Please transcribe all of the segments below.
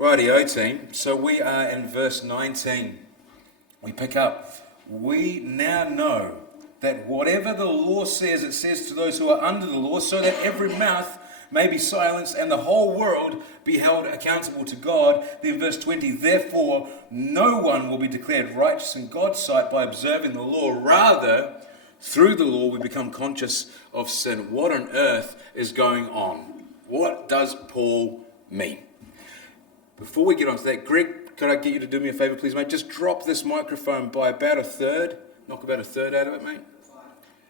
Rightio team, so we are in verse 19. We pick up, we now know that whatever the law says, it says to those who are under the law, so that every mouth may be silenced and the whole world be held accountable to God. Then verse 20, therefore no one will be declared righteous in God's sight by observing the law. Rather, through the law we become conscious of sin. What on earth is going on? What does Paul mean? Before we get on to that, Greg, could I get you to do me a favour, please, mate? Just drop this microphone by about a third. Knock about a third out of it, mate.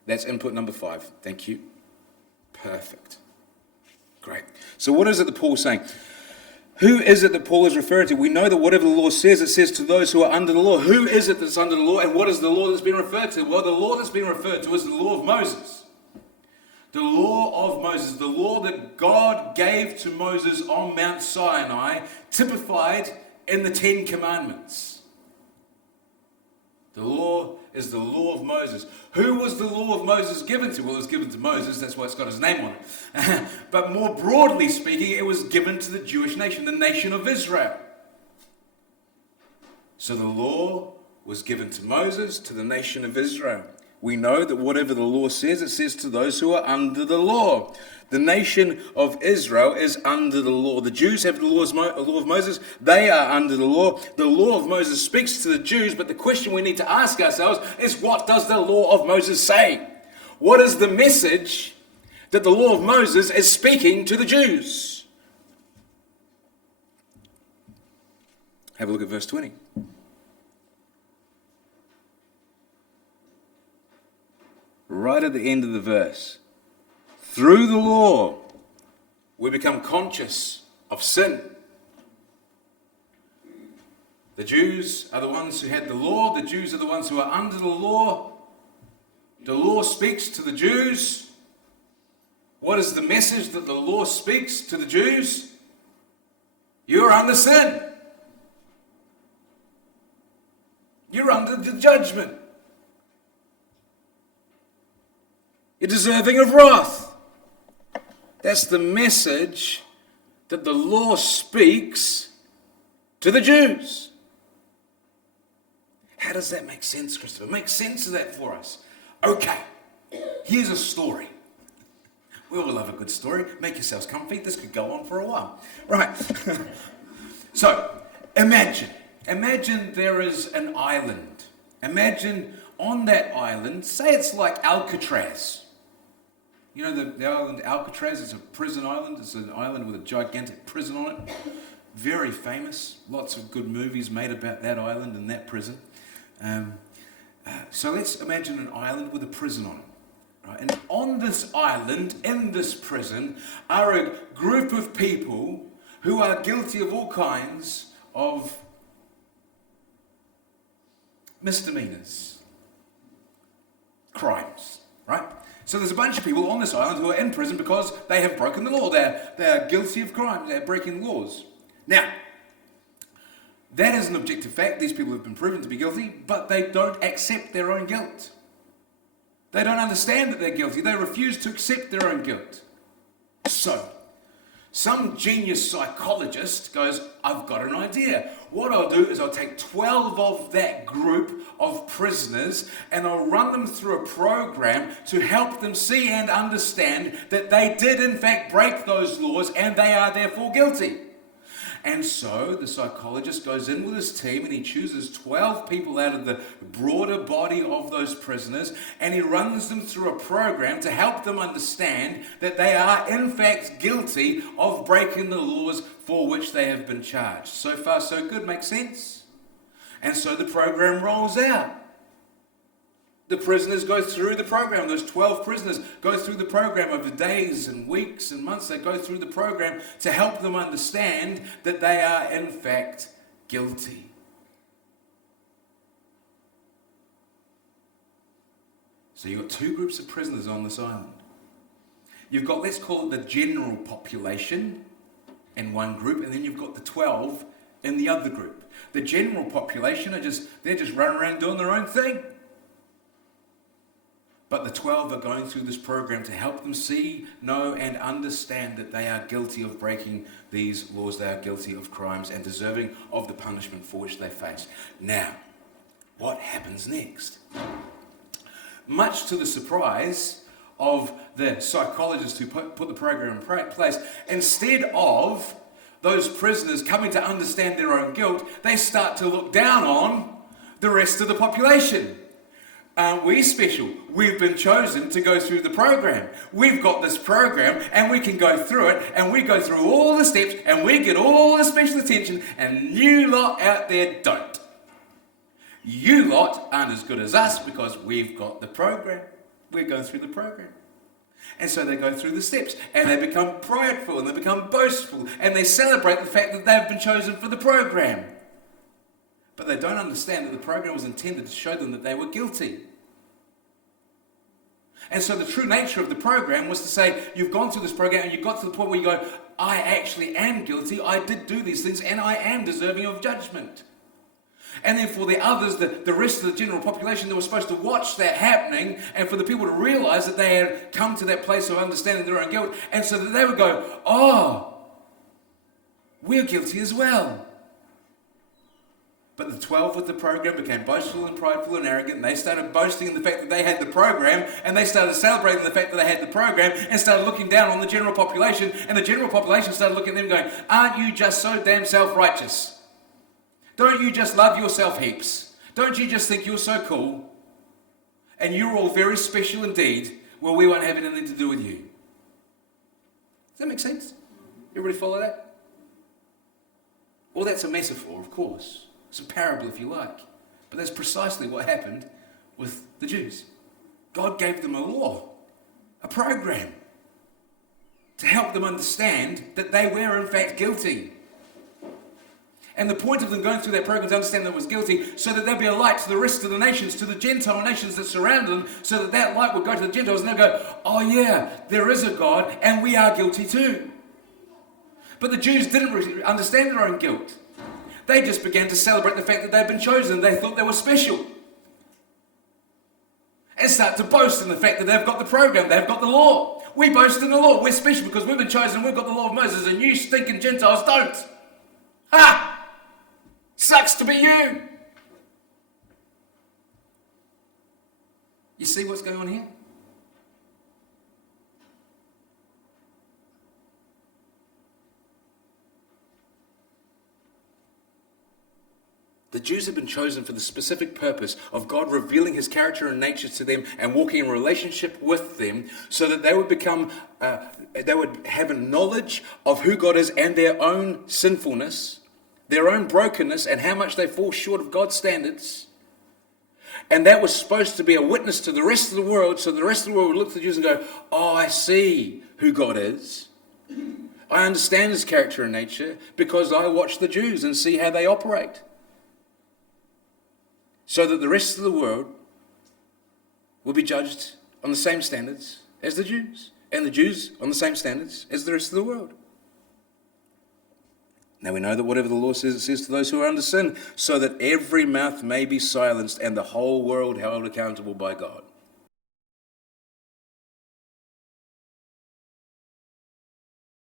That's input number 5. Thank you. Perfect. Great. So what is it that Paul's saying? Who is it that Paul is referring to? We know that whatever the law says, it says to those who are under the law. Who is it that's under the law, and what is the law that's been referred to? Well, the law that's been referred to is the law of Moses. The law of Moses, the law that God gave to Moses on Mount Sinai, typified in the 10 Commandments. The law is the law of Moses. Who was the law of Moses given to? Well, it was given to Moses, that's why it's got his name on it. But more broadly speaking, it was given to the Jewish nation, the nation of Israel. So the law was given to Moses, to the nation of Israel. We know that whatever the law says, it says to those who are under the law. The nation of Israel is under the law. The Jews have the law of Moses. They are under the law. The law of Moses speaks to the Jews, but the question we need to ask ourselves is, what does the law of Moses say? What is the message that the law of Moses is speaking to the Jews? Have a look at verse 20. Right at the end of the verse. Through the law, we become conscious of sin. The Jews are the ones who had the law. The Jews are the ones who are under the law. The law speaks to the Jews. What is the message that the law speaks to the Jews? You're under sin. You're under the judgment. You're deserving of wrath. That's the message that the law speaks to the Jews. How does that make sense, Christopher? Make sense of that for us. Okay, here's a story. We all love a good story. Make yourselves comfy. This could go on for a while. Right. So, imagine there is an island. Imagine on that island, say it's like Alcatraz. You know the island Alcatraz is a prison island. It's an island with a gigantic prison on it. Very famous. Lots of good movies made about that island and that prison. So let's imagine an island with a prison on it. Right? And on this island, in this prison, are a group of people who are guilty of all kinds of misdemeanors, crimes, right? So there's a bunch of people on this island who are in prison because they have broken the law. They're guilty of crimes. They're breaking laws. Now, that is an objective fact. These people have been proven to be guilty, but they don't accept their own guilt. They don't understand that they're guilty. They refuse to accept their own guilt. So, some genius psychologist goes, I've got an idea. What I'll do is I'll take 12 of that group of prisoners and I'll run them through a program to help them see and understand that they did in fact break those laws and they are therefore guilty. And so the psychologist goes in with his team and he chooses 12 people out of the broader body of those prisoners and he runs them through a program to help them understand that they are in fact guilty of breaking the laws for which they have been charged. So far so good, makes sense? And so the program rolls out. The prisoners go through the program. Those 12 prisoners go through the program over days and weeks and months. They go through the program to help them understand that they are in fact guilty. So you've got two groups of prisoners on this island. You've got, let's call it the general population in one group, and then you've got the 12 in the other group. The general population they're just running around doing their own thing. But the 12 are going through this program to help them see, know, and understand that they are guilty of breaking these laws. They are guilty of crimes and deserving of the punishment for which they face. Now, what happens next? Much to the surprise of the psychologists who put the program in place, instead of those prisoners coming to understand their own guilt, they start to look down on the rest of the population. Aren't we special? We've been chosen to go through the program. We've got this program and we can go through it, and we go through all the steps and we get all the special attention, and you lot out there don't. You lot aren't as good as us because we've got the program. We're going through the program. And so they go through the steps and they become prideful and they become boastful and they celebrate the fact that they've been chosen for the program. But they don't understand that the program was intended to show them that they were guilty. And so the true nature of the program was to say, you've gone through this program and you've got to the point where you go, I actually am guilty, I did do these things, and I am deserving of judgment. And then for the others, the rest of the general population, they were supposed to watch that happening, and for the people to realize that they had come to that place of understanding their own guilt, and so that they would go, oh, we're guilty as well. But the 12 with the program became boastful and prideful and arrogant, and they started boasting in the fact that they had the program, and they started celebrating the fact that they had the program, and started looking down on the general population, and the general population started looking at them going, aren't you just so damn self-righteous? Don't you just love yourself heaps? Don't you just think you're so cool? And you're all very special indeed. Well, we won't have anything to do with you. Does that make sense? Everybody follow that? Well, that's a metaphor, of course. It's a parable, if you like. But that's precisely what happened with the Jews. God gave them a law, a program, to help them understand that they were in fact guilty. And the point of them going through that program to understand that it was guilty, so that they'd be a light to the rest of the nations, to the Gentile nations that surrounded them, so that that light would go to the Gentiles and they'd go, oh yeah, there is a God and we are guilty too. But the Jews didn't understand their own guilt. They just began to celebrate the fact that they'd been chosen. They thought they were special. And start to boast in the fact that they've got the program, they've got the law. We boast in the law. We're special because we've been chosen, we've got the law of Moses, and you stinking Gentiles don't. Ha! Sucks to be you. You see what's going on here? The Jews had been chosen for the specific purpose of God revealing his character and nature to them and walking in relationship with them, so that they would become, they would have a knowledge of who God is and their own sinfulness, their own brokenness, and how much they fall short of God's standards. And that was supposed to be a witness to the rest of the world, so the rest of the world would look to the Jews and go, oh, I see who God is. I understand his character and nature because I watch the Jews and see how they operate. So that the rest of the world will be judged on the same standards as the Jews, and the Jews on the same standards as the rest of the world. Now we know that whatever the law says, it says to those who are under sin, so that every mouth may be silenced and the whole world held accountable by God.